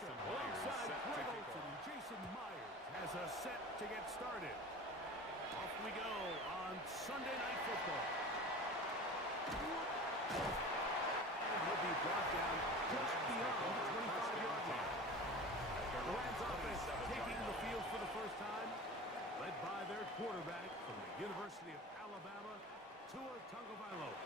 Jason Myers alongside set to Greg kick Olsen. off. Jason Myers has a set to get started. Off we go on Sunday Night Football. And he'll be brought down just beyond the 25-yard line. The Rams offense taking the field for the first time, led by their quarterback from the University of Alabama, Tua Tagovailoa.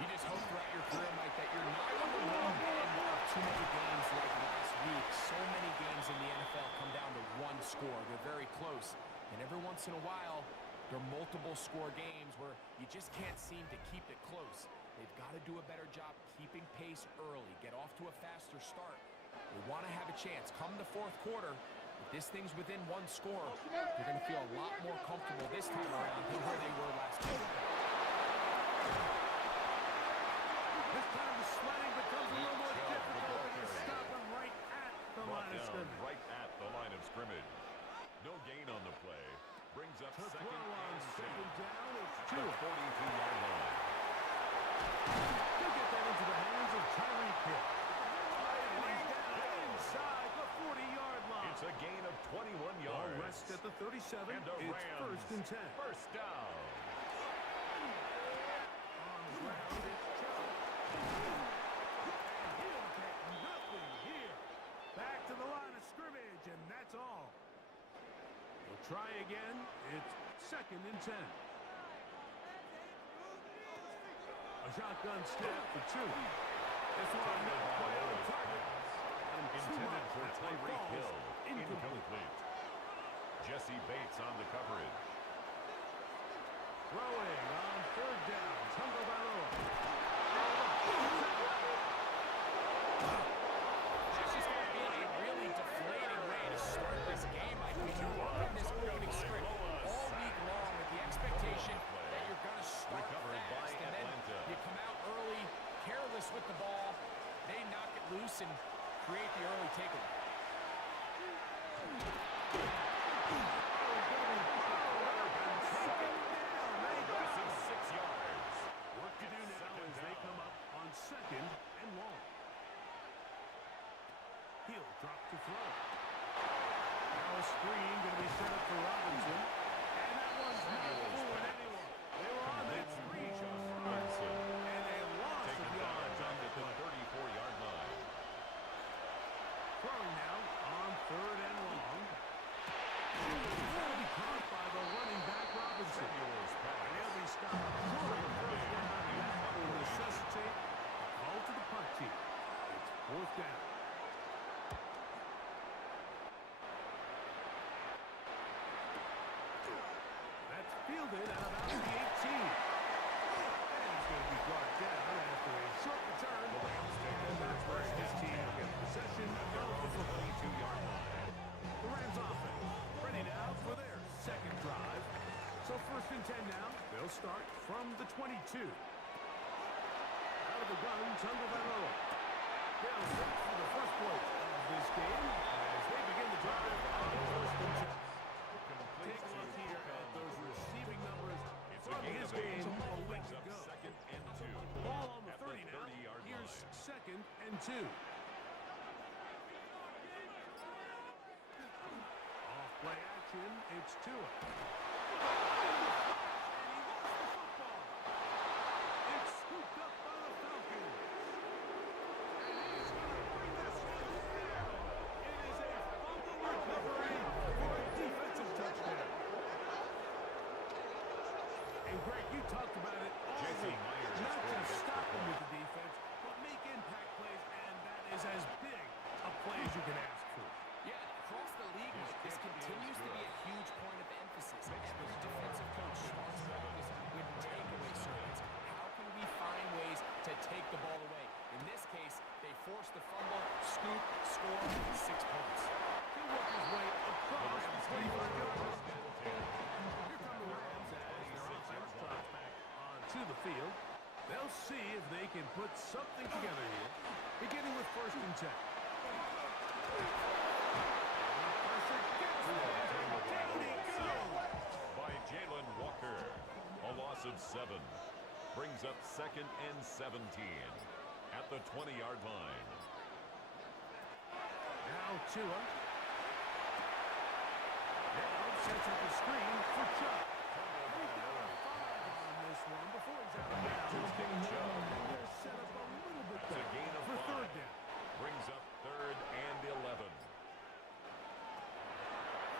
You just hope throughout your career, Mike, that you're not on the wrong end of too many games like last week. So many games in the NFL come down to one score. They're very close. And every once in a while, there are multiple score games where you just can't seem to keep it close. They've got to do a better job keeping pace early, get off to a faster start. They want to have a chance. Come the fourth quarter, if this thing's within one score, they're going to feel a lot more comfortable this time around than where they were last week. This time the sledding becomes a little more difficult, and you stop him right at the line of scrimmage. Right at the line of scrimmage. No gain on the play. Brings up second and second down. It's at Tua. the 42-yard line. He'll get that into the hands of Tyreek Hill. And he's down inside the 40-yard line. It's a gain of 21 Ball yards. rest at the 37. And the It's Rams first and 10. First down. On the ground, it's Chubb. And he'll get nothing here. Back to the line of scrimmage, and that's all. We'll try again. It's second and 10. A shotgun snap for two. This one not quite on target. Intended for Tyreek Hill. Incomplete. Jesse Bates on the coverage. Throwing on third down. Tagovailoa. This is going to be a really deflating way to start this game. I think you work on this opening script all week long with the expectation that you're going to start fast, and then you come out early, careless with the ball. They knock it loose and create the early takeaway. Impressive 6 yards. Work to do now as they come up on second and long. He'll drop to throw. Now a screen going to be set up for Robinson. And that one's not fooling anyone. They were on that screen, Robinson. and a loss of Taken down yards on at the the play. 34-yard line. Throwing now on third and long. That'll be caught by the running back Robinson. Samuel's pass. And he'll be stopped short of first down. And that will necessitate a call to the punt team. It's fourth down. That's fielded at about the 18. And he's going to be brought down after a short return. And that's where his team will get possession of the football. 22-yard line. The Rams offense ready now for their second drive. So first and 10 now. They'll start from the 22. Out of the gun, Tagovailoa. They'll search for the first play of this game as they begin the drive on first and 10. Take a look here at those receiving numbers from his game a week ago. Second and 2. Ball on the At 30 now. 30-yard Here's line. second and 2. Off play action, it's Tua. And he lost the football. It's scooped up by the Falcons. And he's going to bring this one down. It is a fumble recovery for a defensive touchdown. And Greg, you talked about it all Jesse week. Myers Not scored just the stopping point. with the defense, but make impact plays, and that is as big a play as you can ask for. Yeah, across the league, this continues to be a huge point of emphasis. Every defensive coach starts practice with takeaway circuits. How can we find ways to take the ball away? In this case, they force the fumble, scoop, score, 6 points. He'll work his way across the 25-yard line. Here come the Rams as their offense drops back onto the field. They'll see if they can put something together here, beginning with first and 10. Down he goes. By Jalen Walker. A loss of 7. Brings up second and 17 at the 20-yard line. Now Tua. Now sets up a screen for Chubb. He's down to 5 on this one before he's out of bounds. They're set up a little bit That's a better gain of for 5. third down. Brings up 3rd and 11.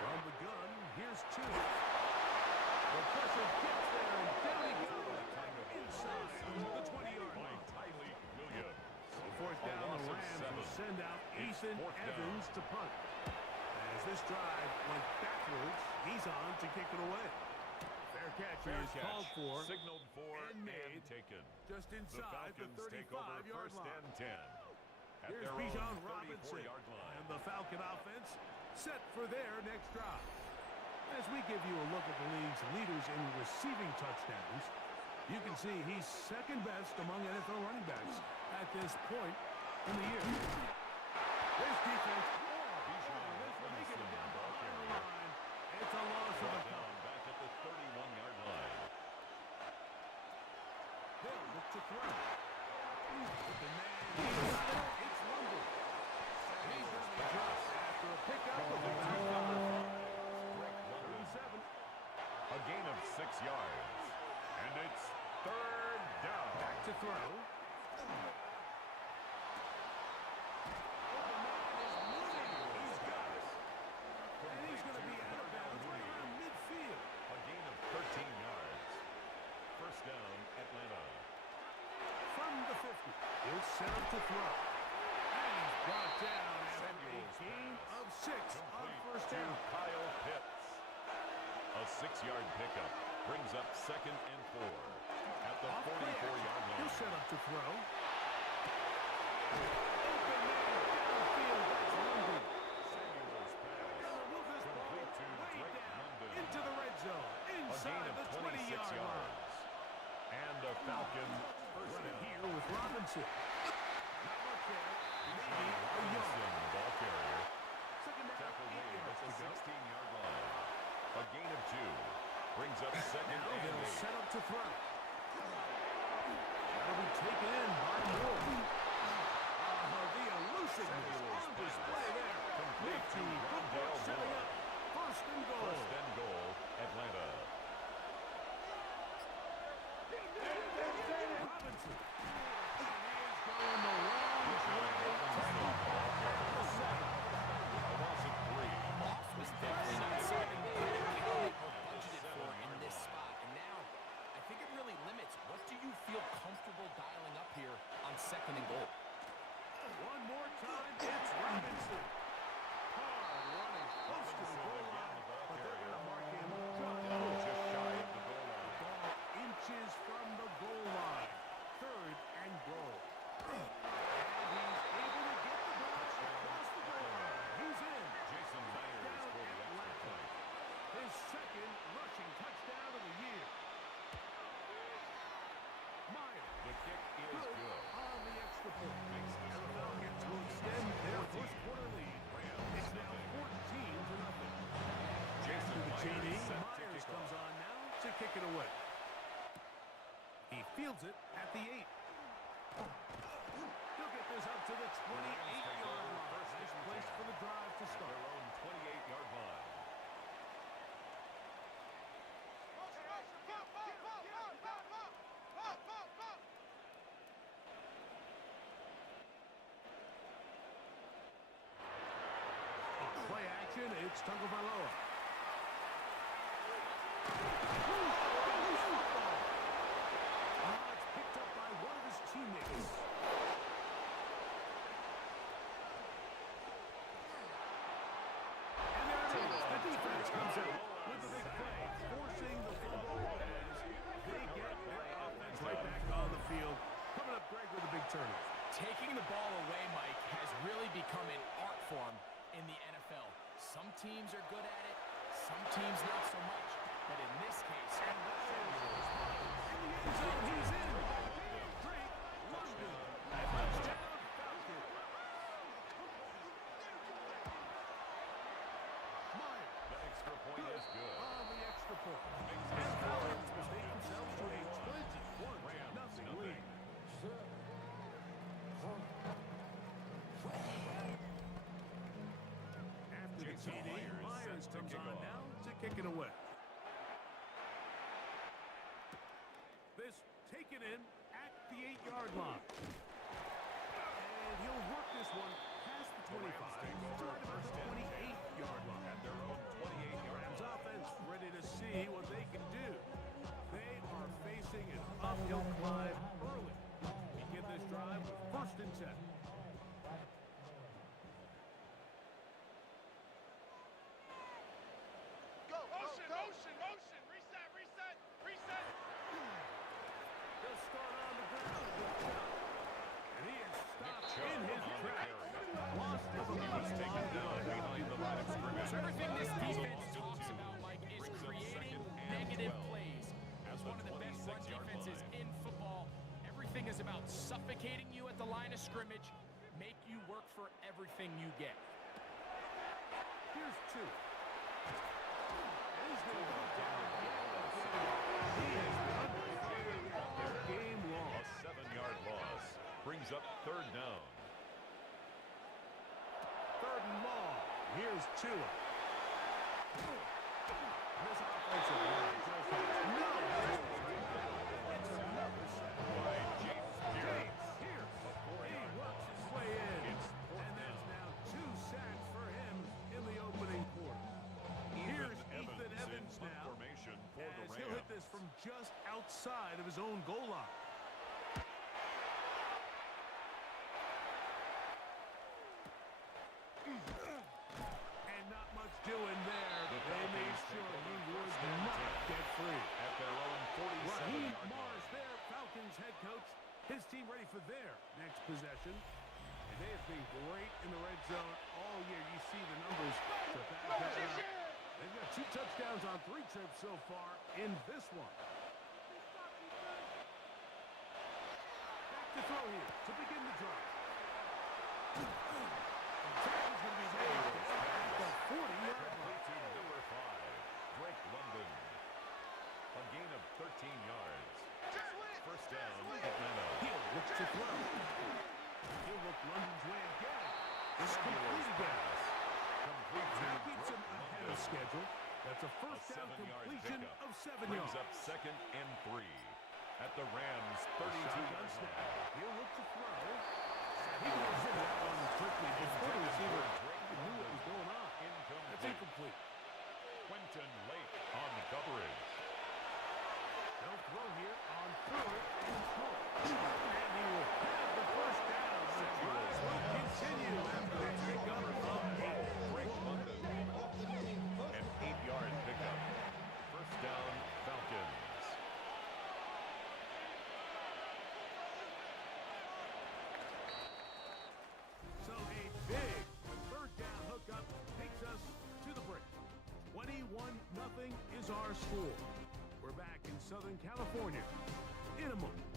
From the gun, here's Tua. The pressure gets there, and down he goes. Inside the 20-yard line. Tylee Williams. So fourth down, loss the of Rams 7. will send out It's Ethan 4th down. Evans to punt. As this drive went backwards, he's on to kick it away. Fair catch is called for. Signaled for and made. taken. Just The inside the Falcons take over 35-yard 1st line. and 10. At Here's their Bijan own Robinson 34-yard line. and the Falcon offense set for their next drive. As we give you a look at the league's leaders in receiving touchdowns, you can see he's second best among NFL running backs at this point in the year. This defense, it's a loss of a couple. Back at the 31-yard line. They'll look to throw. But the man, it's London. He's going to drop after a pickup of about 37. A gain of 6 yards. And it's 3rd down. Back to throw. He's got it. And he's going to be out of bounds right around midfield. A gain of 13 yards. 1st down, Atlanta. From the 50, he'll set up to throw. And he's brought down after a gain of 6 on first To down. Kyle Pitts. A 6-yard pickup brings up 2nd and 4 at the 44-yard line. He'll set up to throw. Open man downfield. That's London. Samuel's pass. Gonna move this ball Complete to way Drake down London. into the red zone. A gain Inside of the 26 20-yard line. yards. And a Falcon first Running down. here with Robinson. Not much there. Maybe a yard. Robinson, ball carrier. Second down, Tackle 8 made yards at the to go. 16-yard line. A gain of 2 brings up 2nd Now and they'll 8. set up to throw. That'll be taken in by Moore. The elusiveness on display there. Complete to Nifty footwork Rondale setting Moore. up. First and goal. 1st and goal, Atlanta. Robinson. And he is going the wrong way. A loss of 3. Loss was definitely not something they counted or budgeted for in this spot. And now, I think it really limits what do you feel comfortable dialing up here on 2nd and goal. One more time, it's Robinson. Hard running, close to the goal line, but they're going to mark him Just shy of the goal line. ball inches from the goal line. 3rd and goal. And he's able to get the ball across the goal line. He's in. Jason Myers for the extra point. His 2nd rushing touchdown of the year. Myers. The kick is good. On the extra point. And the Falcons will extend their first quarter lead. It's now 14-0. Jason To the TD, Myers set to Myers kick comes off. on now to kick it away. He fields it at the 8. He'll get this up to the 28-yard line. Nice place for the drive to At start. their own 28-yard line. Play action, it's Tagovailoa. It's picked up by one of his teammates. And there it is. The defense comes out with the big play, forcing the fumble as they get their offense right back on the field. Coming up, Greg, with a big turnover. Taking the ball away, Mike, has really become an art form in the NFL. Some teams are good at it, some teams not so much. But in this case, In the end zone, he's in. Drake London. Touchdown, Falcons. Myers. The extra point is good. On the extra point. And Falcons will take themselves to a 21-0 lead. kicking away. This taken in at the 8-yard line. And he'll work this one past the 25, right about the 28-yard line. At their own 28-yard Rams line. offense ready to see what they can do. They are facing an uphill climb early. Begin this drive with 1st and 10. Motion, reset, reset. They'll start on the ground with Chubb. And he is stopped in his tracks. Loss of a He's taken down behind the line of scrimmage. So everything this defense talks about, Mike, is creating negative plays. As one of the best run defenses in football, everything is about suffocating you at the line of scrimmage, make you work for everything you get. Here's 2. And he's going to go down yet again. He has done it all game long. A 7-yard loss brings up 3rd down. 3rd and long. Here's Tua. This offensive line just has no answer. It's another sack. By James Pierce. Pierce. He works his way in. And that's now 2 sacks for him in the opening quarter. Here's Ethan Evans in now. formation for the As he'll hit Rams. this from just outside of his own goal line. And not much doing there. They made sure he would not get free. At their own 47-yard Raheem line. Morris there, Falcons head coach. His team ready for their next possession. And they have been great in the red zone all year. You see the numbers to back that up. They've got 2 touchdowns on 3 trips so far in this one. Back to throw here to begin the drive. And tackle's going to be made at the 40-yard line. To number 5, Drake London. A gain of 13 yards. 1st down, Atlanta. He'll look to throw. He'll look London's way again. This is complete again. Complete to That keeps him Drake ahead London. of schedule. That's a 1st A down 7-yard completion pickup. of 7 Brings yards. up 2nd and 3 at the Rams' 32-yard Shotgun snap. line. He'll look to throw. He goes into that one quickly before the receiver knew what was going on. That's incomplete. Quentin Lake on the coverage. They'll throw here on 3rd and short. And he will have the 1st down. The drive will continue after they pick up from 8. Drake London. An 8-yard pickup. 1st down, Falcons. So a big 3rd down hookup takes us to the break. 21-0 is our score. We're back in Southern California in a moment.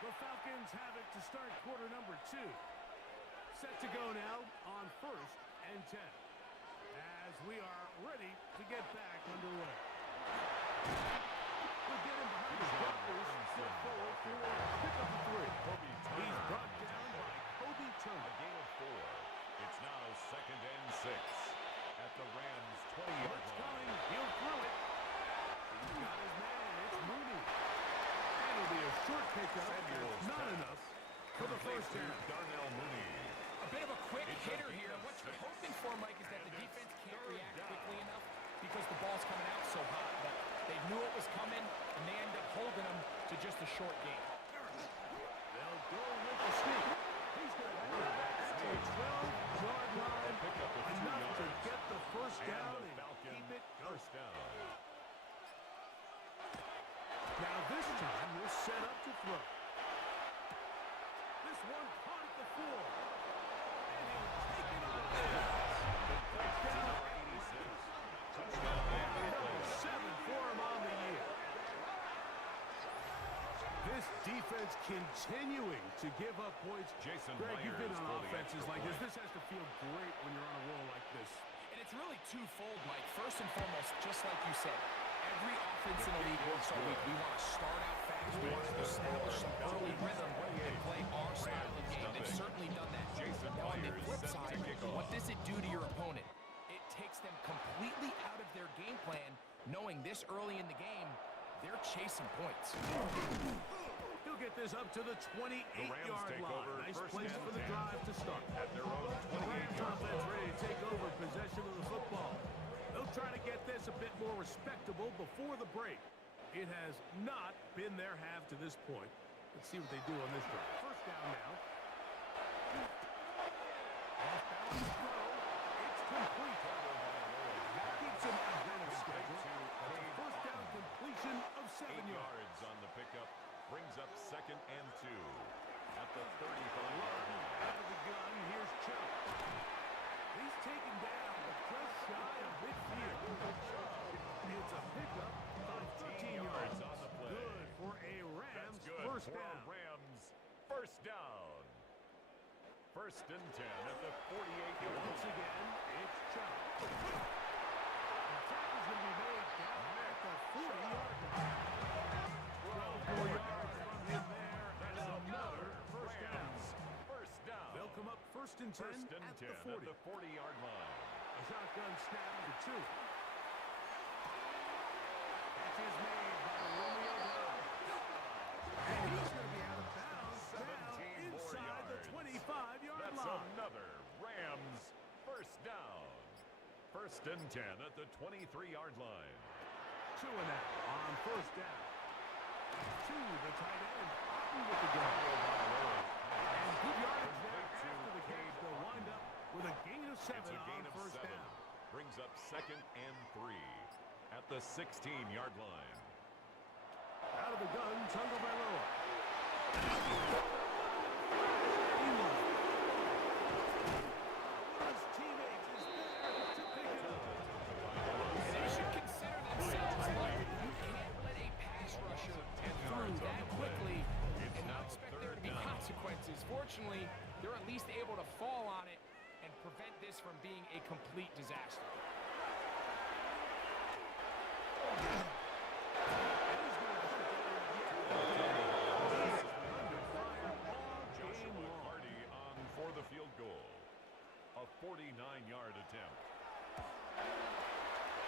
The Falcons have it to start quarter number 2. Set to go now on 1st and 10. As we are ready to get back underway. We'll get him behind his blockers. Step forward for pick up the 3. He's brought down by Kobe A Turner. gain of 4. It's now 2nd and 6 at the Rams' 20-yard What's line. coming? He'll throw it. He's got his man. It's Mooney. And it'll be a short pickup. That's not enough for the 1st down. Darnell Mooney. A bit of a quick hitter here. What you're hoping for, Mike, is that the defense can't react quickly enough because the ball's coming out so hot. But they knew it was coming, and they end up holding them to just a short game. They'll go with the sneak. He's going to have it at the 12-yard line. Pickup of 2 Enough to yards. get the 1st down And the and Falcons keep it going. 1st down. Now this time we'll set up to throw. This one caught at the 4. And he'll take it on in. Touchdown. Touchdown. Number 7 for him on the year. This defense continuing to give up points. Jason Greg, you've been Myers on for the offenses extra like this. point. This has to feel great when you're on a roll like this. And it's really twofold, Mike. First and foremost, just like you said, Every offense in the league works all week. We want to start out fast. We want to establish some early rhythm and play our style of game. They've certainly done that. Now, on the flip side, what does it do to your opponent? It takes them completely out of their game plan, knowing this early in the game, they're chasing points. He'll get this up to the 28-yard line. Nice place for the drive to start. At their own 28-yard Offense ready to take over possession of the football. They'll try to get this a bit more respectable before the break. It has not been their half to this point. Let's see what they do on this drive. First down now. Off-balance throw. It's complete. That keeps him ahead of schedule. That's a first down completion of 7 8 yards. yards on the pickup. Brings up 2nd and 2. At the 35-yard line. Out of the gun, here's Chubb. He's taken down just shy of midfield. It's a pickup of 13 yards. On the play. Good for a Rams Good first for down. Rams first down. 1st and 10 at the 48-yard Once line. again, it's Chubb. The tackle's going to be made down at the 40-yard line. 12 more yards from him there, and another first down. First down. They'll come up 1st and 10 1st and at 10 the 40. at the 40-yard line. A shotgun snap to 2. Catch is made by Romeo Doubs. And he's going to be out of bounds down 17 more inside the yards. 25-yard That's line. another Rams first down. 1st and 10 at the 23-yard line. Two and out on first down. To the tight end. Otten with the gun. And good yardage there after the catch. They'll wind up with a gain of 7 It's a gain on of first 7. down. Brings up 2nd and 3 at the 16-yard line. Out of the gun, Tagovailoa. His teammates is there to pick it up. And they should consider themselves lucky. You can't let a pass rusher get through that quickly and not expect there to be consequences. Fortunately, they're at least able to fall on it and prevent this from being a complete disaster. Joshua Hardy on for the field goal. A 49-yard attempt.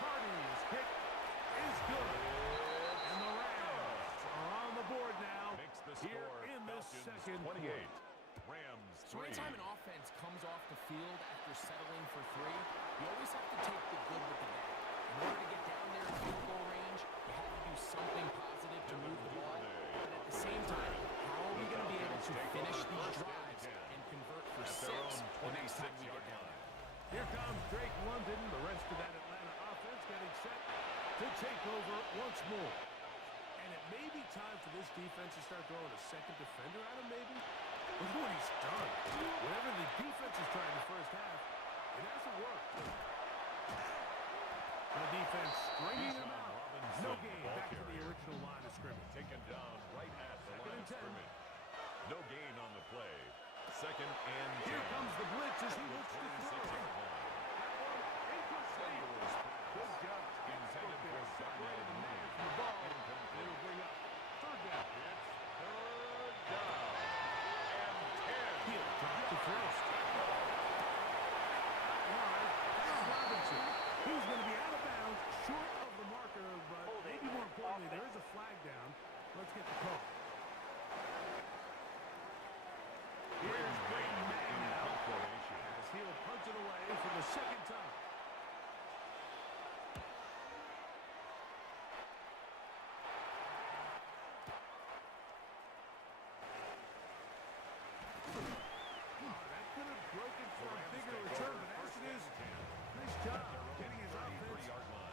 Hardy's kick is good. And the Rams are on the board now. Makes the Here score in this Falcons second 28. quarter. Rams So 3. anytime an offense comes off the field after settling for 3, you always have to take the good with the bad. In order to get down there in field goal range, you have to do something positive to move the ball. But at the same time, how are we going to be able to finish these drives and convert for 6 the next time we get down there? Here comes Drake London. The rest of that Atlanta offense getting set to take over once more. And it may be time for this defense to start throwing a second defender at him, maybe. Look what he's done. Whatever the defense is trying the first half, it hasn't worked. The defense stringing him out. No gain back to the original line of scrimmage. Taken down right at the line of 2nd and 10. scrimmage. No gain on the play. 2nd and 10. Here comes the blitz as he looks to throw. 26-yard line. Incomplete. Good job. Intended for Darnell Mooney. The ball. Incomplete. It'll bring up 3rd down. Third down. And 10. He'll drop to first. Robinson. He's going to be out of bounds, short of the marker, but maybe more importantly, there is a flag down. Let's get the call. Here's Brayton Mann now, as he'll punch it away for the 2nd time. That could have broken for a bigger return, but as it is, nice job getting his offense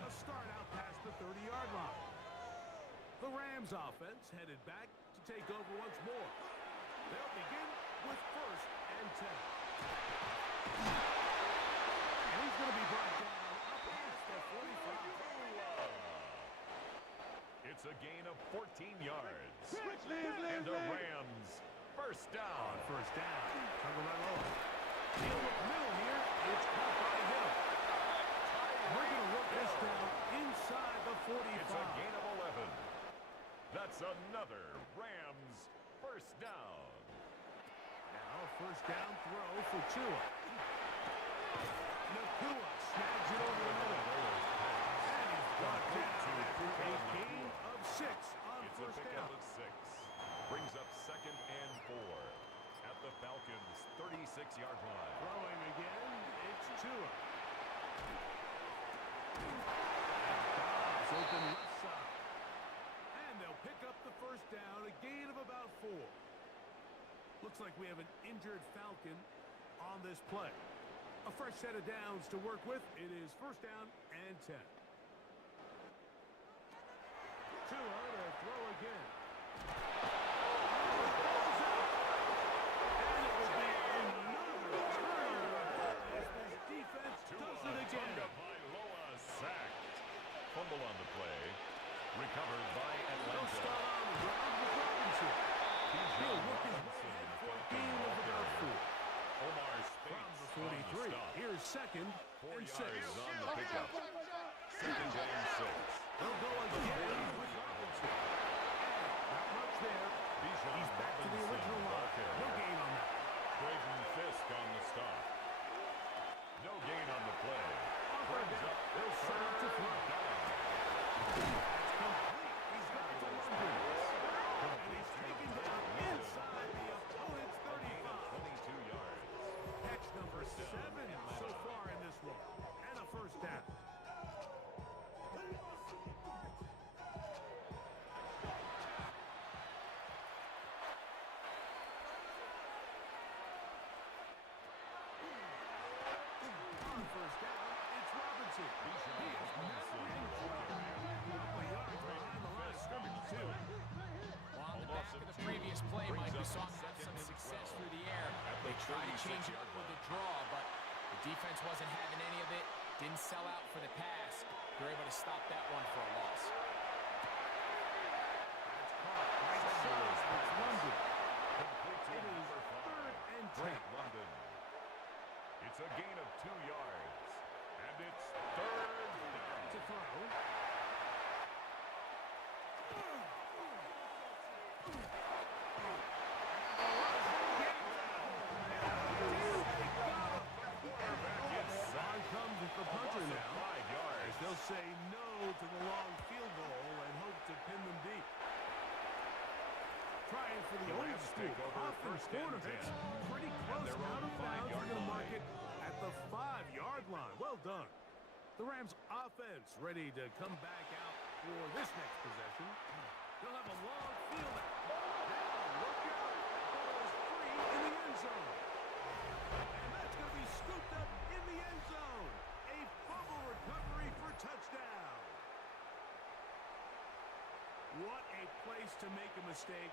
a start out past the 30-yard line. The Rams offense headed back to take over once more. They'll begin with 1st and 10. And he's going to be brought down up past the 45. It's a gain of 14 yards. And the Rams first down. On first down, Tagovailoa. He'll look middle here. It's caught by Hill. We're going to work this down inside the 45. It's a first down throw for Tua. Nakua snags it over the middle. And he's brought down after a gain of 6 on It's first a pickup down. of 6. Brings up 2nd and 4 at the Falcons' 36-yard line. Throwing again, it's Tua. Open left side. And they'll pick up the first down, a gain of about 4. Looks like we have an injured Falcon on this play. A fresh set of downs to work with. It is first down and 10. Tua to throw again. And it will be another turnover as this defense does it again. Sacked. Fumble on the play. Recovered by They'll Atlanta. start on the ground with Robinson. He'll work his way ahead for a gain of about 4. Omar From Speights the on 43, stop. here's 2nd 4 and 6. yards on the pickup. 2nd and 6. They'll go again with Robinson. Not much there. He's back to the original line. No gain on that. Braden Fisk on the stop. No gain on the play. Brings up They'll set up to throw. That's complete. He's got it to London. And he's taken down inside the opponent's 35. 22 yards. Catch number 7 so far in this one. And a first down. On first down, it's Robinson. He is now in trouble. A couple yards behind the line of scrimmage, too. Well, on the back of the previous play, Mike, we saw him have some success through the air. They tried to change it up with a draw, but the defense wasn't having any of it. Didn't sell out for the pass. They're able to stop that one for a loss. That's caught. Right side. It's London. Complete to It is number 5. 3rd and 10. Drake London. It's a gain of 2 yards. And it's 3rd down. To throw. On comes the punter now. 5 yards. They'll say no to the long field goal and hope to pin them deep. Trying for the old school offense corner. It's pretty close out of bounds. We're going to mark it at the 5-yard line. Well done. The Rams offense ready to come back out for this next possession. They'll have a long field out. Now look out. Ball's free in the end zone. And that's going to be scooped up in the end zone. A fumble recovery for touchdown. What a place to make a mistake.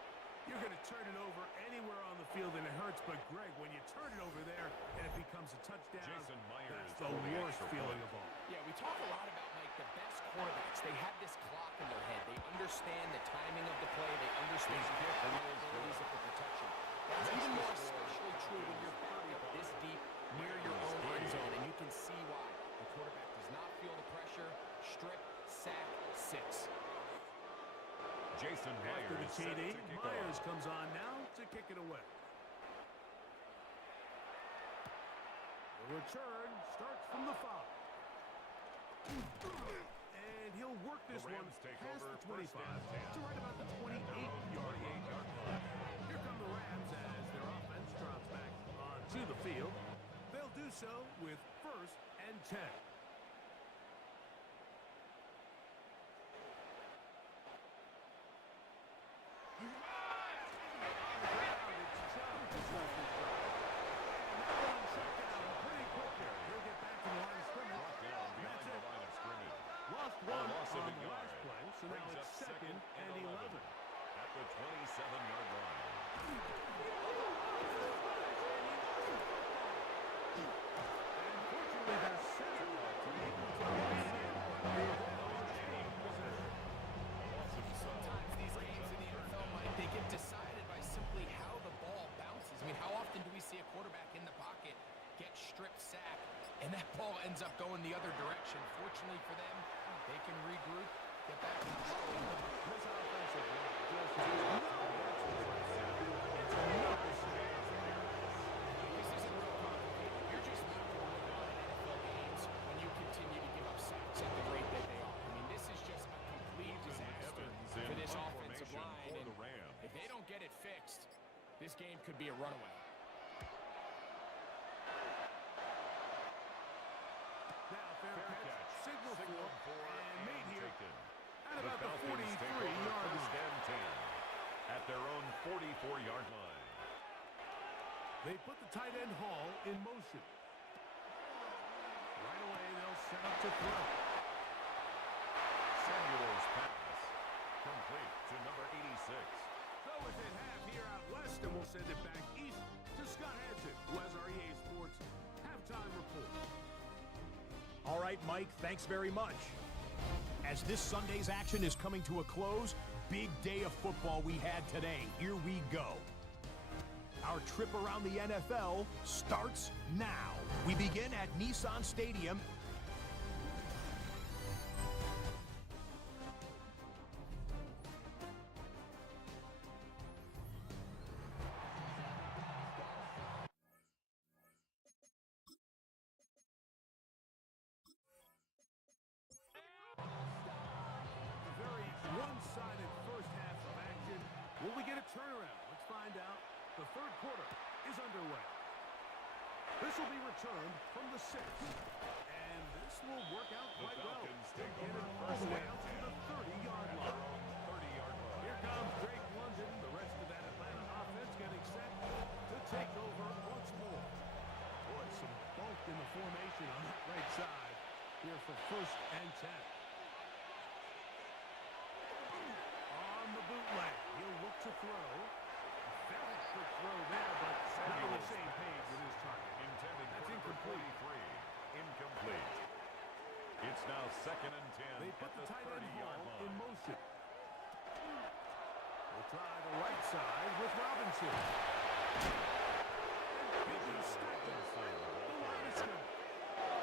You're going to turn it over anywhere on the field, and it hurts. But, Greg, when you turn it over there and it becomes a touchdown, Jason Myers that's the on the worst extra feeling point. of all. Yeah, we talk a lot about, Mike, the best quarterbacks. They have this clock in their head. They understand the timing of the play. They understand the capabilities of the protection. That's even more especially true when you're buried up this deep near your own end zone, and you can see why. The quarterback does not feel the pressure. Strip, sack, 6. Jason After the Myers set TD, to kick Myers off. comes on now to kick it away. The return starts from the 5. And he'll work this The one Rams take past over the 25 first and 10. to right about the 28-yard line. Here come the Rams as their offense drops back onto the field. They'll do so with first and 10. Loss of On a the yard. last play, so now Brings it's up 2nd and 11. at the 27-yard line. And fortunately, they're set to able to gain Sometimes these games in the NFL, Mike, they get decided by simply how the ball bounces. I mean, how often do we see a quarterback in the pocket get stripped sack, and that ball ends up going the other direction? Fortunately for them, they can regroup, get back in control. This offensive line just This game could be a runaway. Now fair catch. Signal for and made here. At The about the Falcons take over 43-yard first line. and 10 at their own 44-yard line. They put the tight end Hall in motion. Right away, they'll set up to throw. Samuel's pass complete to number 86. So within half here out west, and we'll send it back east to Scott Hanson, who has our EA Sports halftime report. All right, Mike, thanks very much. As this Sunday's action is coming to a close, big day of football we had today. Here we go. Our trip around the NFL starts now. We begin at Nissan Stadium. Very one-sided first half of action. Will we get a turnaround? Let's find out. The third quarter is underway. This will be returned from the 6. And this will work out quite well. Falcons They take get over it all first the way and out to the 30-yard at line. their own 30-yard line. Here comes Drake London. The rest of that Atlanta offense getting set to take over once more. Boy, some bulk in the formation on that right side here for first and 10. On the bootleg, he'll look to throw. Very quick throw there, but not on the same page with his target. Intended That's for number incomplete. 43. Incomplete. It's now second and 10 They put at the the tight end 30-yard Hall in line. motion. We'll try the right side with Robinson. He'll be stacked up. The line is scrimmage.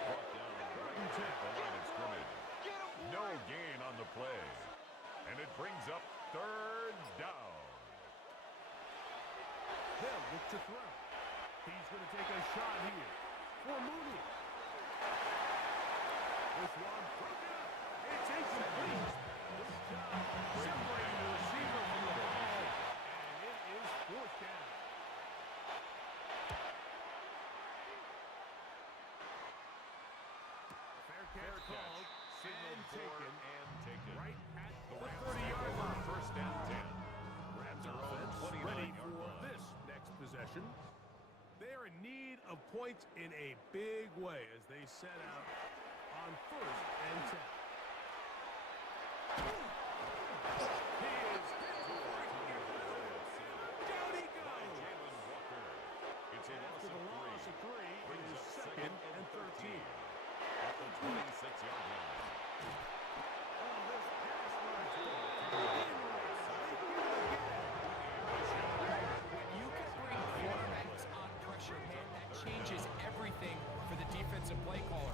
Brought down right and 10. at the line of scrimmage. No gain on the play. And it brings up third down. They'll look to throw. He's going to take a shot here for Mooney. This one broken up. It's incomplete. Good job separating the receiver from the ball. And it is fourth down. Fair catch called Signal and for taken and taken. right at The the Rams take 30-yard over line. first and 10. Rams Their own offense 29-yard ready for line. this next possession. They are in need of points in a big way as they set out on first and 10. He is hit right here. Down he goes. Jalen Walker. It's a After the loss of 3, it Brings is up second and 13. at the 26-yard line. Oh, this pass rush. When you can bring quarterbacks on pressure, man, that changes everything for the defensive play caller.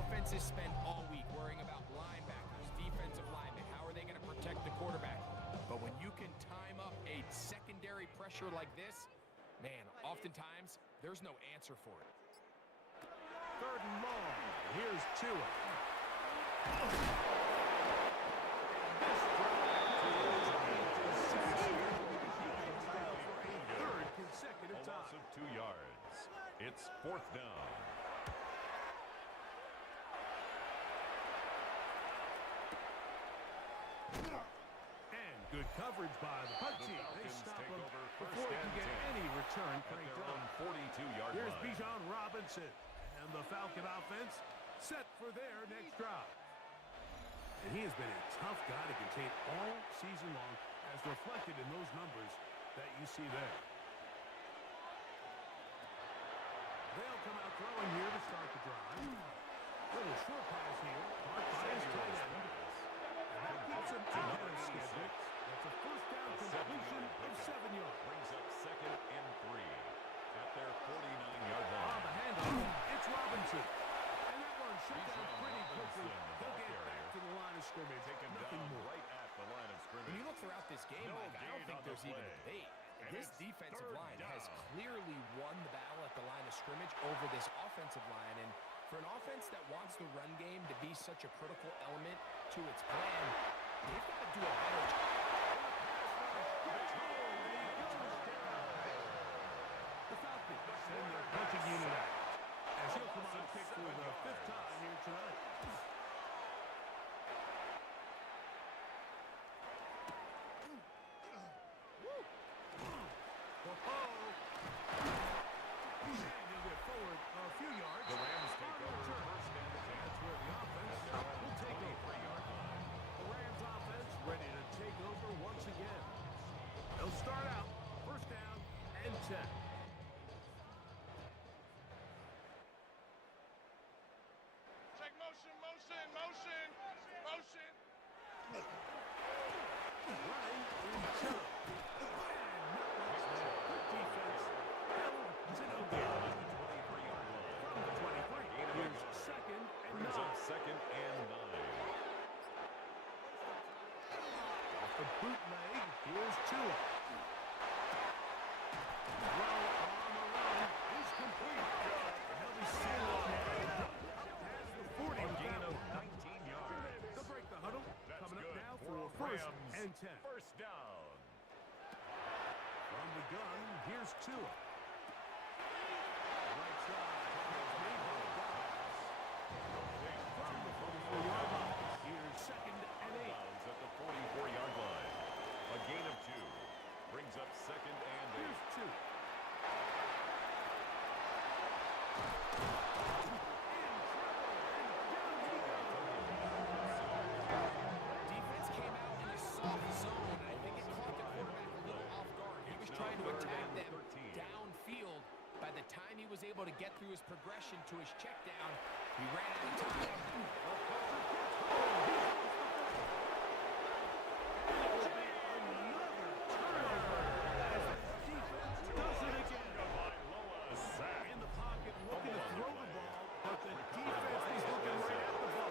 Offenses spend all week worrying about linebackers, defensive linemen. How are they going to protect the quarterback? But when you can time up a secondary pressure like this, man, oftentimes there's no answer for it. Third and long. Here's Tua. Third consecutive A loss time. of 2 yards. It's fourth down. And good coverage by the punt The team. They Falcons stop take him over before he first can and get 10 any return at cranked their own up. 42-yard Here's line. Bijan Robinson. And the Falcon offense set for their next drive. And he has been a tough guy to contain all season long, as reflected in those numbers that you see there. They'll come out throwing here to start the drive. Little short pass here, caught by his tight end. And that keeps him ahead of schedule. That's a first down completion of 7 yards. Brings up second and 3 at their 49-yard On line. the handoff, it's Robinson. And that one shut down Bijan pretty quickly. Robinson, the He'll ball get back carrier. to the line of scrimmage. Taken Nothing down more. right at the line of When scrimmage. you look throughout this game, No Mike, I gain don't think on the there's even a play. debate. And This it's defensive third line has down. clearly won the battle at the line of scrimmage over this offensive line. And for an offense that wants the run game to be such a critical element to its plan, they've got to do a better job. send their punching unit out. As he'll come on kick for the 5th time here tonight. And he'll get forward a few yards. The Rams take On over return. first and 10. That's where the offense will take over. 23-yard line. The Rams offense ready to take over once again. They'll start out first down and 10. Check motion, motion, motion, motion. Running in two. Good defense. Held to no gain. 23-yard line. From the 23. Here's second and Brings up 9. second and 9. Off the bootleg, here's Tua. Throw on the run is complete. And he'll be sealed on the has the 40 A gain of down. 19 yards. They'll break the huddle. That's Coming up good now for for first Rams. and 10. First down. From the gun, here's Tua. Right side. From the 44-yard line, here's second and 8. Bounds at the 44-yard line. A gain of 2. Brings up second and 8. Here's 2. Defense came out in a soft zone, and I think it caught the quarterback a little off guard. He was trying to attack them downfield. By the time he was able to get through his progression to his check down, he ran out of time. In the pocket, looking to throw the ball, but the defense is looking right at the ball.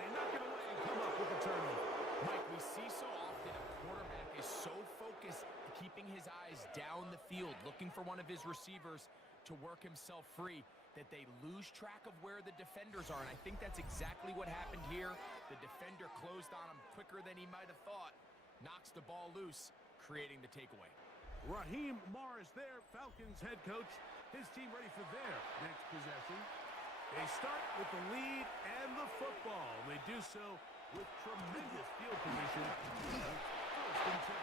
They knock it away and come up with a turnover. Mike, we see so often a quarterback is so focused keeping his eyes down the field, looking for one of his receivers to work himself free, that they lose track of where the defenders are. And I think that's exactly what happened here. The defender closed on him quicker than he might have thought, knocks the ball loose, creating the takeaway. Raheem Morris there, Falcons head coach. His team ready for their next possession. They start with the lead and the football. They do so with tremendous field position. First and 10.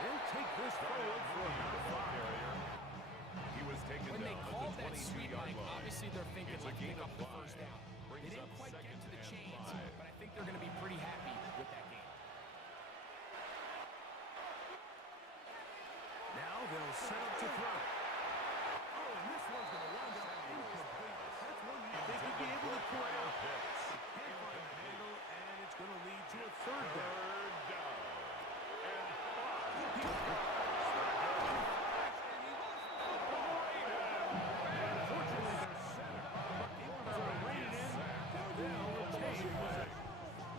They'll take this forward for about 5. He was taken When they down called at that the sweep, 22-yard Mike, line. obviously they're thinking, It's a let's gain pick of up the 5. first down. They Brings didn't up quite get second to the and chains, 5. but I think they're going to be pretty happy with that game. Now they'll set up to throw. Oh, and this one's going to wind up incomplete. That's one you think he'd be able to pull out. Can't find the handle, and it's going to lead to a third down. Third down. Unfortunately, they're center. But Eagles are rated in. They'll retain possession.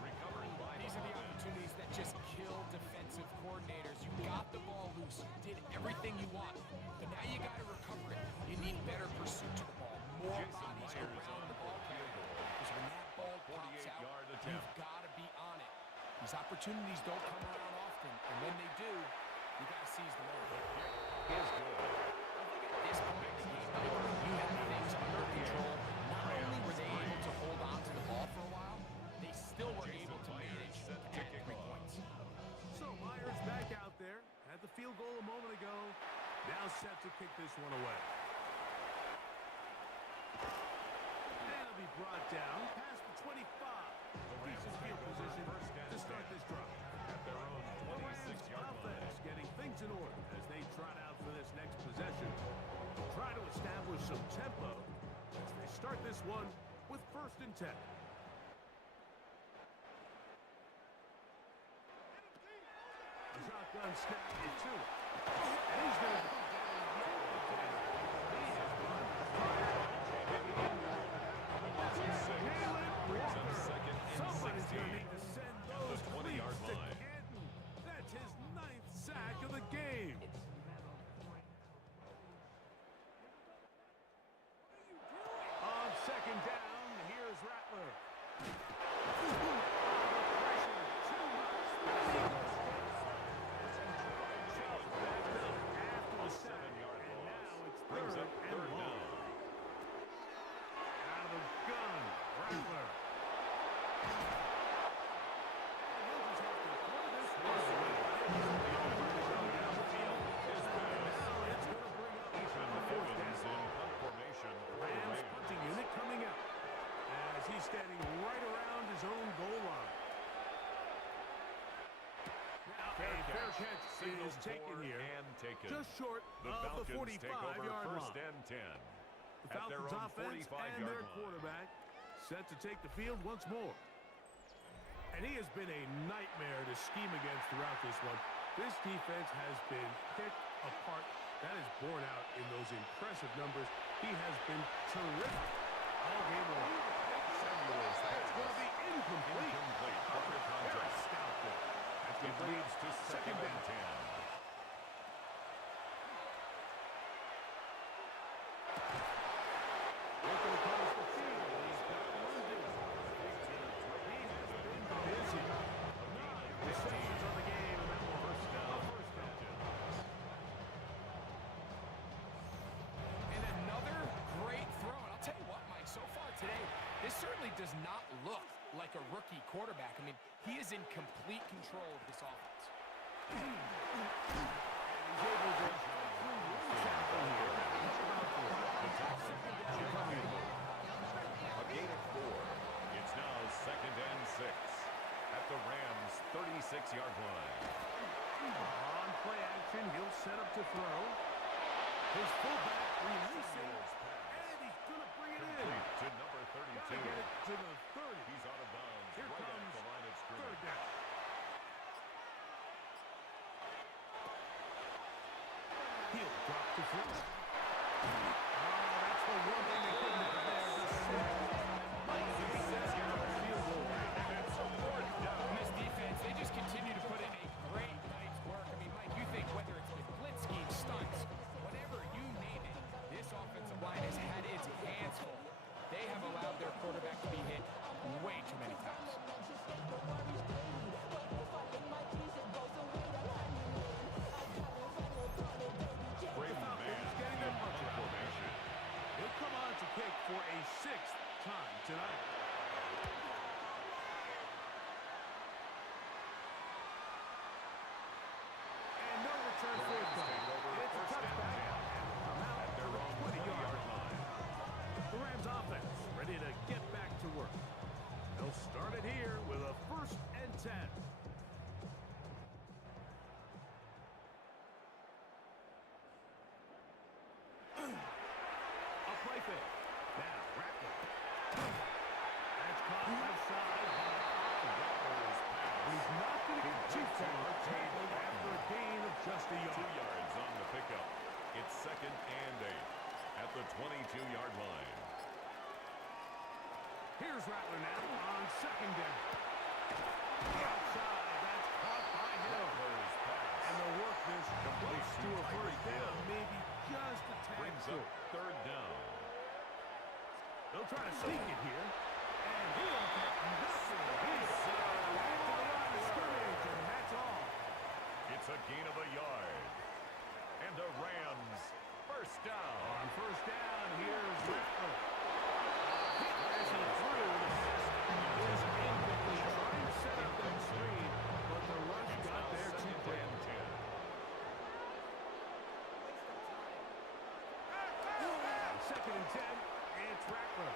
Recovered by These are the opportunities that just kill defensive coordinators. You got the ball loose, you did everything you want, but now you got to recover it. You need better pursuit to the ball, more bodies around the ball carrier. Because when that ball pops out, 48-yard you've attempt. got to be on it. These opportunities don't come around often, and when they do, you got to seize the moment. Is good. I think at this point in the game, Mike, you have things under control. Not only were they able to hold on to the ball for a while, they still were able to manage to add 3 points. So Myers back out there. Had the field goal a moment ago. Now set to kick this one away. And it'll be brought down past the 25. Decent field position to start this drive. At their own The Rams 26-yard line. offense getting things in order as they trot out for this next possession. Try to establish some tempo as they start this one with first and 10. A shotgun snap to Tua. And he's going to Brings up second and Somebody's 16. going to need to send those the 20-yard cleats to line. Canton. That's his 9th sack of the game. On second down, here's Rattler. After the standing right around his own goal line. Now, a fair catch is taken here, and taken. just short The of the Falcons take over 45-yard first line. and 10. The Falcons offense and their quarterback set to take the field once more. And he has been a nightmare to scheme against throughout this one. This defense has been picked apart. That is borne out in those impressive numbers. He has been terrific all game long. It's going to be incomplete. Quarter contact. Scout there. That's It leads to second and 10. Looking across the field. He's got London. He has been busy. 9 receptions on the game, and that will first down. And another great throw. And I'll tell you what, Mike, so far today, this certainly does not look like a rookie quarterback. I mean, he is in complete control of this offense. He's able to through one tackle here. A gain of 4. It's now second and 6 at the Rams' 36-yard line. On play action, he'll set up to throw. His fullback releasing, and he's going to bring it in. Complete to number Gotta 32. get it to the 30. He's out of bounds Here right comes at the line of third scrimmage. down. He'll drop to throw. That's the one thing they couldn't have there. The sack. Mike, he sets here on the field goal range. And it's a fourth down. And this defense, they just continue to put in a great night's work. I mean, Mike, you think whether it's been blitz scheme, stunts, whatever you name it, this offensive line has had its hands full. They have allowed their quarterback to be hit way too many times. Brayden man getting their in punch out. formation. He'll come on to kick for a 6th time tonight. And no return for it. Take over It's a first and touchback. 10 Come out at their to the own 20-yard 20-yard line. The Rams offense ready to get back to work. They'll start it here with a 1st and 10. A play fake. Now, Rattler. That's caught outside. He's not going to get too far. Tackled after a gain of just a 2 yard. yards on the pickup. It's second and 8 at the 22-yard line. Here's Rattler now on 2nd down. Outside. That's caught by Hill. Rattler's pass And the work this close to a first down. Maybe just a tad brings up short. third down. They'll try to sneak it here. And he'll get nothing. He's back to the line of scrimmage, and that's all. It's a gain of a yard. And a Rams first down. On first down, here's Rattler. As he threw, the pass is incomplete. Trying to set up that screen, but the rush got there too Second quick. and 10. 2nd and 10, it's Rattler.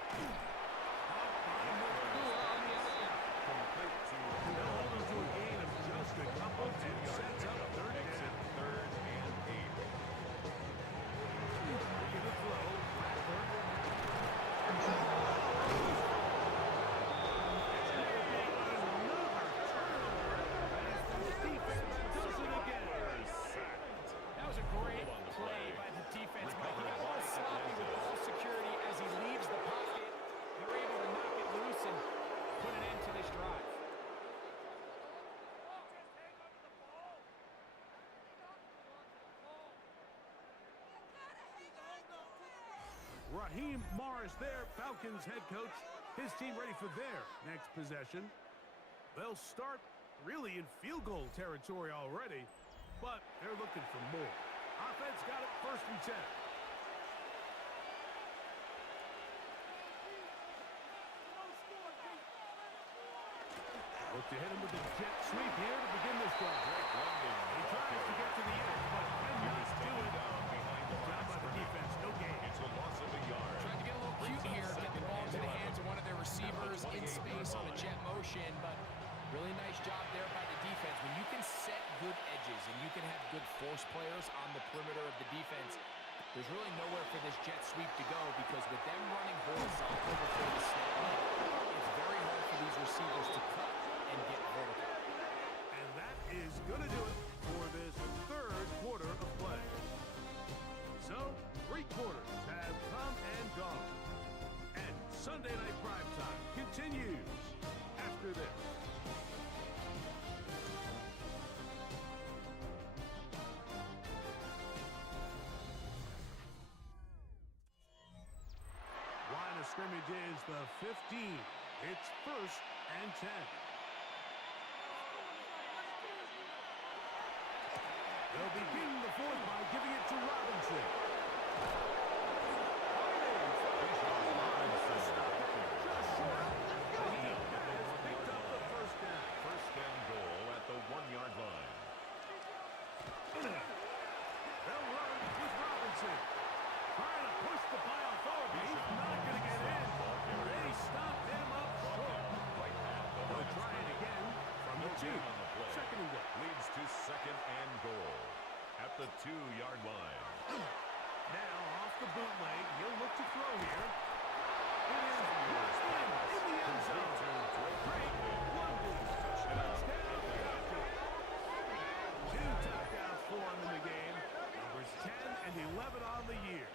Complete to They'll hold him to a gain of just a couple and sets up third makes down. it third and 8. Looking to throw, Rattler. That was a great play by the defense, Mike. He got a little sloppy with ball security as he leaves the pocket. They're able to knock it loose and put an end to this drive. Raheem Morris there, Falcons head coach. His team ready for their next possession. They'll start really in field goal territory already, but they're looking for more. Offense got it 1st and 10. Look to hit him with a jet sweep here to begin this drive. He tries to get to the edge, but cannot do it. Job by the defense, no gain. It's a loss of a yard. Trying to get a little cute here, get the ball into the hands of one of their receivers, possession, but really nice job there by the defense. When you can set good edges and you can have good force players on the perimeter of the defense, there's really nowhere for this jet sweep to go, because with them running horizontal before the snap, it's very hard for these receivers to cut and get vertical. And that is going to do it for this third quarter of play. So, 3 quarters have come and gone. And Sunday Night Primetime continues after this. Line of scrimmage is the 15. It's 1st and 10. They'll begin the fourth by giving it to Robinson. Just short. The heel has picked up the first down. First and goal at the 1-yard line. They'll run with Robinson. Trying to push the pile forward. He's not going to get in. They stop him up short. They'll try it again from the 2. Second and goal. Leads to second and goal at the 2-yard line. Now off the bootleg, he'll look to throw here. It is in the end zone. Great London. Touchdown. 2 touchdowns for him in the game. Numbers 10 and 11 on the year.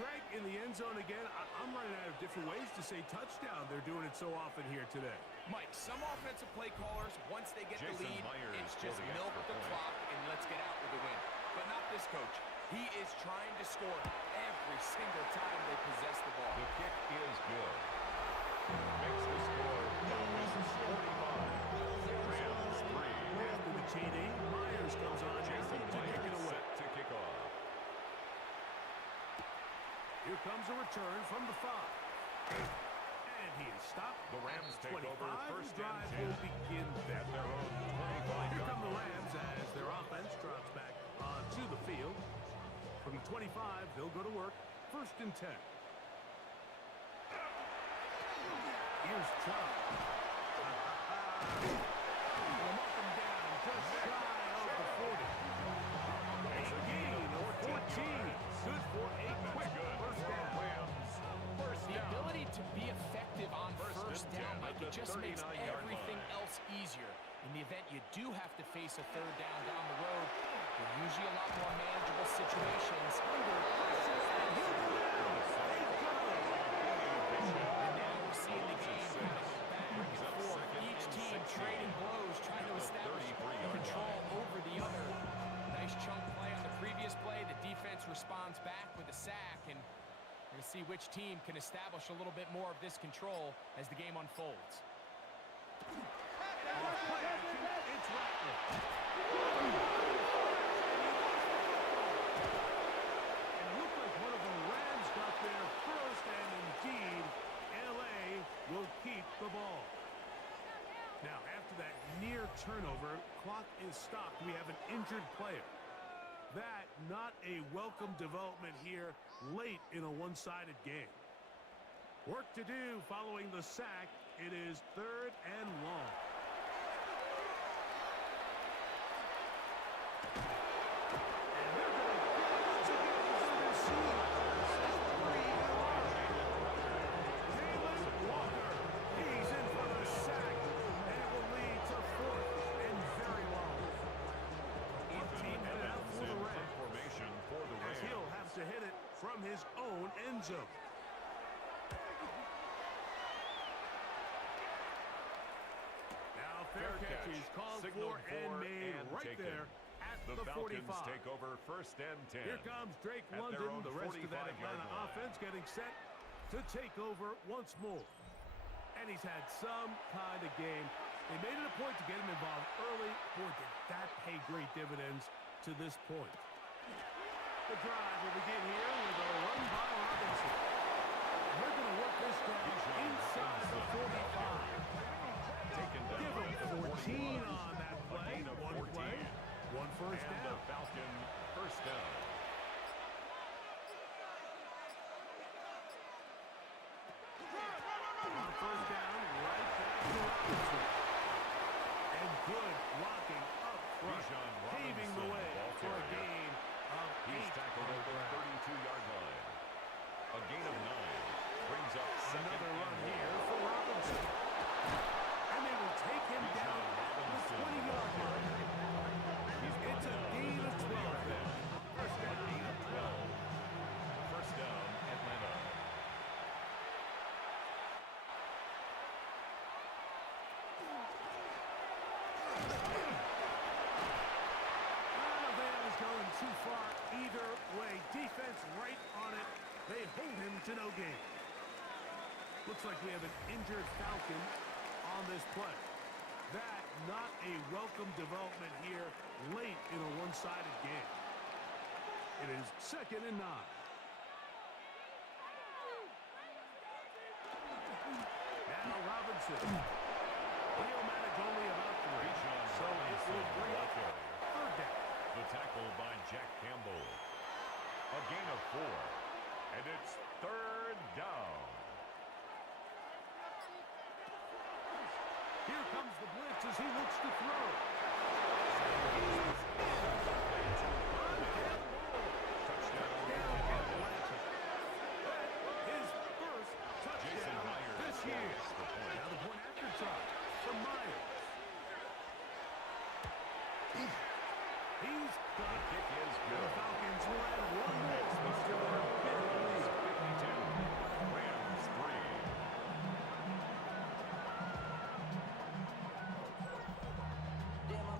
Greg, in the end zone again. I'm running out of different ways to say touchdown. They're doing it so often here today. Mike, some offensive play callers, once they get Jason the lead, Myers it's for just the milk extra the point. clock and let's get out with the win. But not this coach. He is trying to score every single time they possess the ball. The kick is good. Makes the score Falcons 45. Rams 3. After the TD, Myers comes on Jason to kick it Myers away. set to kick off. Here comes a return from the 5. And he is stopped. The Rams at take 25. over first The and drive 10 will begin there. at their own Here 25-yard come the line. Rams as their offense drops back onto the field. From the 25, they'll go to work. First and 10. Here's Chubb. From up and down, just shy of the 40. A gain of 14. Good for a quick first down. Rams, first The down. ability to be effective on First first and 10 down, at Mike, the it just makes 39-yard everything line. else easier. In the event you do have to face a third down the road, they're usually a lot more manageable situations. And now we're seeing the game kind of go back and forth. Each team trading blows, trying to establish control over the other. Nice chunk play on the previous play. The defense responds back with a sack, and we're going to see which team can establish a little bit more of this control as the game unfolds. Off play action, it's Rattler. And it looked like one of the Rams got there first, and indeed, L.A. will keep the ball. Now, after that near turnover, clock is stopped. We have an injured player. That, not a welcome development here late in a one-sided game. Work to do following the sack. It is 3rd and long. And they're going to get it once again as they receive. This is 3 and long. Jalen Walker. He's in for the sack. And it will lead to 4th and very long. One team headed out for the Rams. Formation for the As Rams. he'll have to hit it from his own end zone. Now fair catch is called Signaled for and made right taken. there at The the Falcons 45. take over first and 10. Here comes Drake At their London, own the rest of that 45-yard Atlanta line. offense getting set to take over once more. And he's had some kind of game. They made it a point to get him involved early. Boy, did that pay great dividends to this point. The drive will begin here with a run by Robinson. And they're going to work this down inside the 45. Taken down Give him at the 14 41. on that play. Gain of One 14. play, one first And down. the Falcon first down. On 1st paving the way for a gain of 8. He's tackled at the 32-yard line. A gain of 9 brings up second Another and run 1. here for Robinson. And they will take him down at the 20-yard line. It's a gain of 12 then. First down. Gain of 12. First down, Atlanta. That was going too far either way. Defense right on it. They hold him to no gain. Looks like we have an injured Falcon on this play. That not a welcome development here late in a one-sided game. It is 2nd and 9. Now Robinson. He'll manage only about 3. So it will bring up 3rd down. The tackle by Jack Campbell. A gain of 4. And it's 3rd down. Here comes the blitz as he looks to throw. His first touchdown this year. Now the point after try from Myers. He's got The kick is the good. Falcons will add one more to their big lead. 52. Rams 3.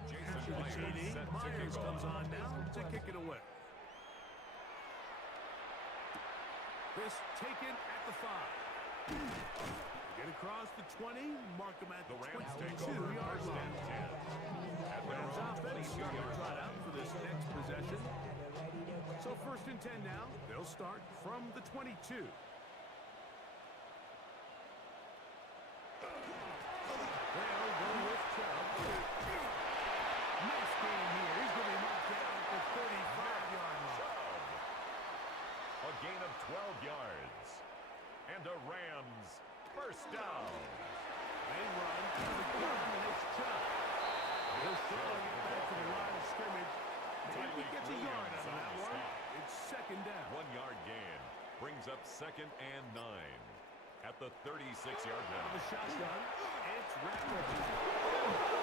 Jason After the Myers TD, set to Myers kick comes off. on now to kick it away. This taken at the 5. Get across the 20, mark him at The the Rams take over 22-yard first line. and 10. At their Rams own offense starting to 22-yard trot line. out for this next possession. So 1st and 10 now. They'll start from the 22. They'll go with Chubb. Nice game here. He's going to be knocked down at the 35-yard line. A gain of 12 yards. And a Rams first down. They run to the gun, and it's Chubb. He'll struggle to get back to the line of scrimmage. Maybe he gets a yard out of that one. It's 2nd down. 1 yard gain brings up 2nd and 9 at the 36-yard The line. shotgun. It's wrapped up.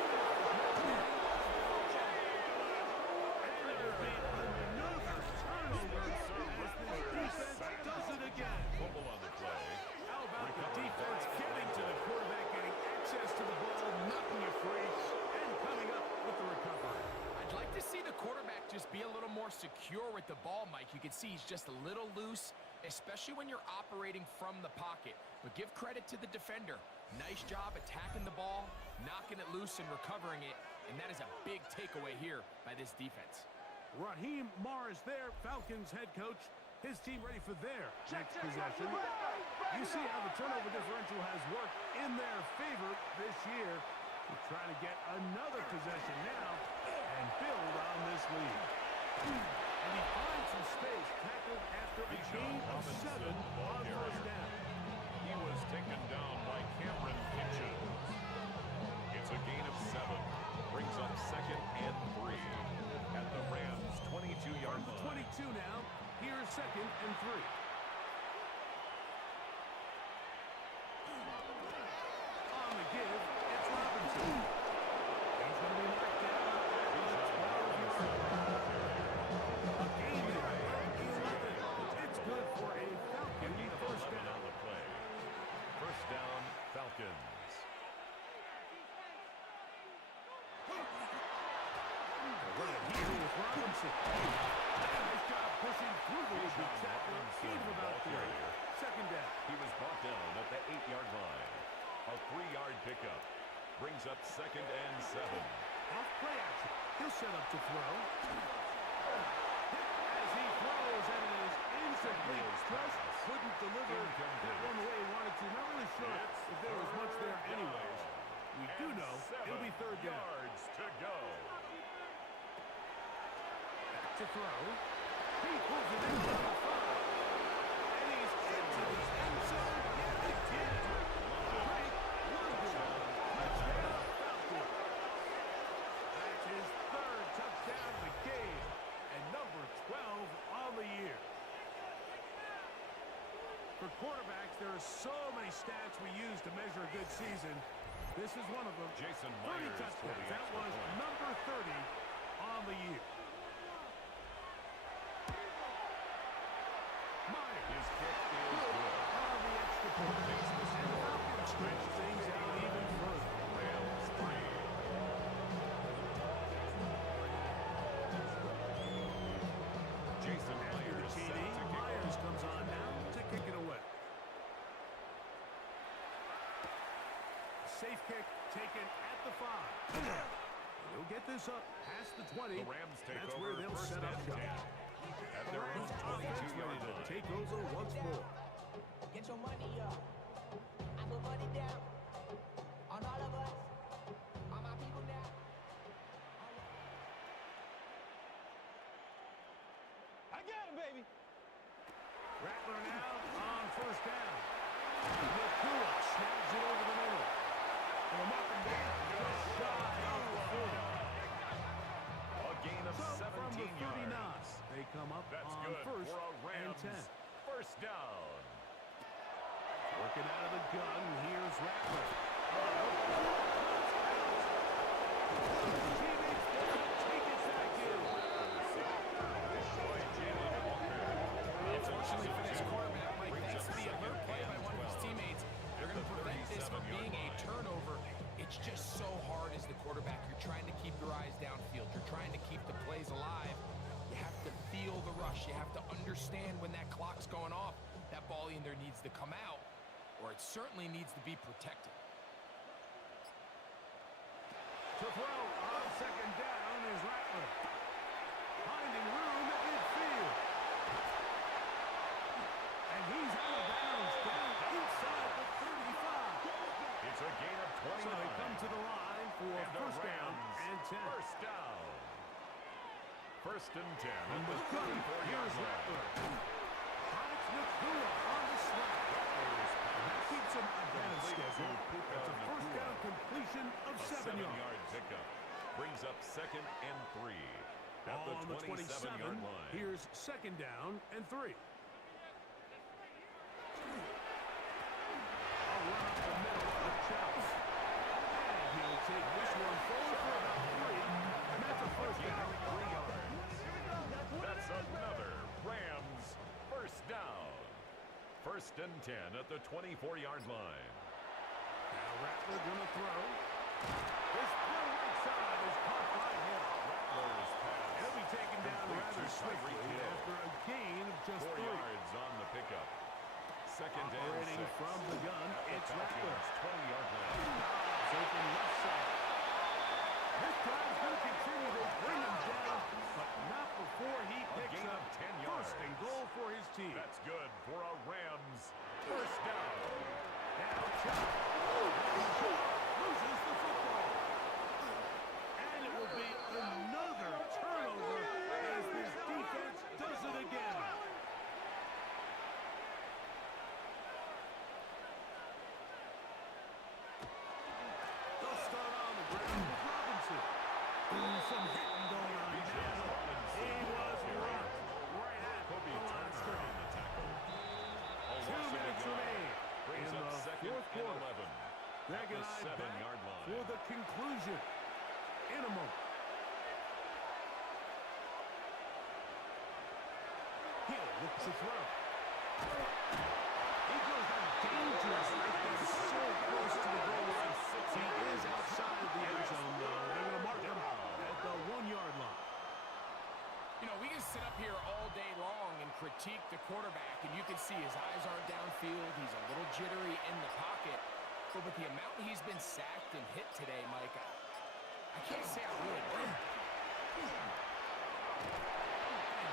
And it'll be another turnover as this defense does it again. Fumble on the play. How about the defense getting to the quarterback, getting access to the ball, knocking you free, and coming up with the recovery. I'd like to see the quarterback just be a little more secure with the ball, Mike. You can see he's just a little loose, especially when you're operating from the pocket. But give credit to the defender. Nice job attacking the ball, knocking it loose and recovering it. And that is a big takeaway here by this defense. Raheem Morris there, Falcons head coach. His team ready for their next possession. You see how the turnover differential has worked in their favor this year. We're trying to get another possession now and build on this lead. And he finds some space, tackled after a gain of 7 on 1st down. He was taken down by Cameron Kitchens. It's a gain of 7. Brings up 2nd and 3 at the Rams 22-yard From the line. 22 now, here's 2nd and 3. On the give, it's Robinson. He's going to be knocked down at the 12-yard line. A gain there of 11. It's good for a Falcon first down. On the play. First down, Falcons. Right here with Robinson. Nice job pushing through the rookie tackler. Gain of about 3. 2nd down. He was brought down at the 8-yard line. A 3-yard pickup brings up 2nd and 7. Off play action. He'll set up to throw. As he throws, and it is incomplete. Just couldn't deliver that one the way he wanted to. Not really sure if there was much there anyways. We do know it'll be 3rd down. Yards to go. Back to throw. He pulls it in for the 5. And he's into the end zone yet again. Great London. Touchdown, Falcons. That's his 3rd touchdown For quarterbacks, there are so many stats we use to measure a good season. This is one of them. Jason 30 Myers for touchdowns. the That extra was point. number 30 on the year. Myers. His kick is good. On the extra point. And the Falcons stretch things out even further. Rams 3. Jason After the Myers set TD, to kick Myers off. comes on now to kick it away. Safe kick taken at the 5. He'll get this up past the 20. The Rams take That's over where they'll first set up and shop. 10 at The their own Rams offense 22-yard ready to line. take over once more. Get your money up. I put money down on all of us, on my people now. I got him, baby. Rattler now on first down. Nakua snags it over the middle. And a mark him down. Just shy of the 40. A gain of So from the 17 39, yards. they come up That's on good first for a and Rams 10. first down. Working out of the gun, here's Rattler. Teammates doesn't take it back in. Unfortunately for this quarterback, Mike, thanks to the alert play by one of his teammates, they're going to prevent this from being a turnover. It's just so hard as the quarterback. You're trying to keep your eyes downfield. You're trying to keep the plays alive. You have to feel the rush. You have to understand when that clock's going off. That ball either needs to come out, or it certainly needs to be protected. To throw on second down is Rattler. Finding room at midfield. And he's out of bounds down inside the 35. It's a gain of 29. So they come to the line for And the first down Rams and 10. First down. First and 10 From at the the gun, 34-yard here's line. Rattler. Finds Nakua on the snap. That keeps him ahead of schedule. That's a first down completion of 7 yards. 7-yard pickup brings up second and 3 at Ball on the the 27-yard 27. line. Here's second down and 3. A run up the middle of Chubb. And he'll take this one forward for about 3. And that's a first down. 3 yards. That's another Rams first down. First and 10 at the 24-yard line. Now Rattler gonna throw. This throw right side is caught by him. Rattler's pass. He'll be taken down Complete rather to swiftly Tyreek Hill. after a gain of just 4 3. yards on the pickup. Second Operating and 6. from the gun, it's Rattler. 20-yard line. Dobbs open left side. This drive's going to continue. They bring him down, but not before he picks gain up of 10 yards. first and goal for his team. That's good for a Rams first down. Now Chubb loses the football. And it will be another turnover as this defense does it again. They'll start on the ground with Robinson. Some hitting going on now. He was rocked right at Kobe the line of Turner scrimmage. on the tackle. 2 minutes remain Brings in up the second fourth and quarter. 11. Greg and the I 7-yard back line. for the conclusion in a moment. Hill looks to throw. He goes down dangerous right there, so close to the goal line. He is outside of the end zone, though. They're going to mark him at the 1-yard line. You know, we can sit up here all day long and critique the quarterback, and you can see his eyes aren't downfield. He's a little jittery in the pocket. But with the amount he's been sacked and hit today, Mike, I can't say I really like it.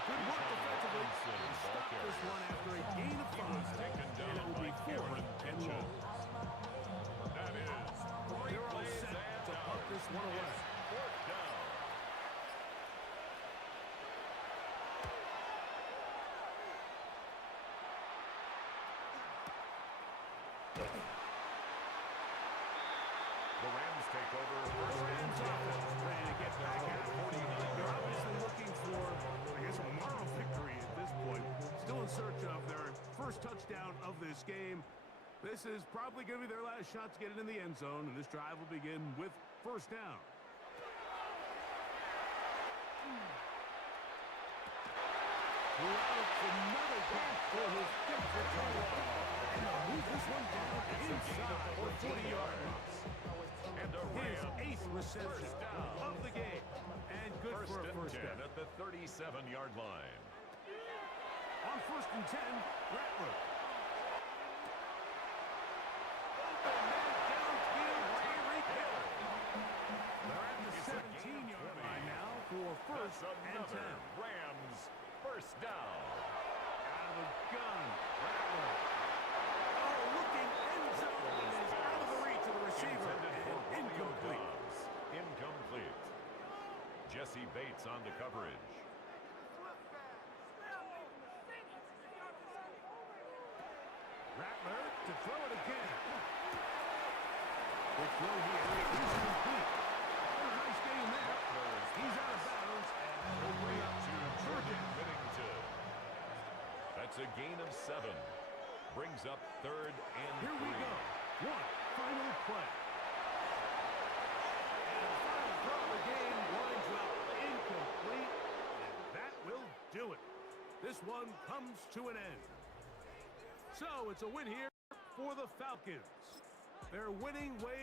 Good work defensively. They stop this one after a gain of 5. Taken And down it will be by 4th Cameron and Pinchot. long. That is They're all set to punt this one away. fourth down. The Rams take over first and Rams 10. offense ready to get back at it. They're obviously looking for, I guess, a moral victory at this point. Still in search of their first touchdown of this game. This is probably going to be their last shot to get it in the end zone, and this drive will begin with first down. Another catch for his fifth return. And he'll move this one down inside the 40-yard box. And a His Rams 8th reception of the game. And good for a first down. at the 37-yard line. On first and 10, Rattler. Open man downfield, Tyreek Hill. They're at the 17-yard line now for first and 10. Rams first down. Out of the gun, Rattler. Oh, looking end zone is out of the reach of the receiver. And incomplete. Incomplete. Jesse Bates on the coverage. Rattler to throw it again. The throw here is complete. Oh, nice game there. He's out of bounds, and will bring up to Jordan Whittington. That's a gain of 7. Brings up third and Here 3. we go. One final play. And the final throw of the game lines up incomplete, and that will do it. This one comes to an end. So it's a win here for the Falcons. They're winning way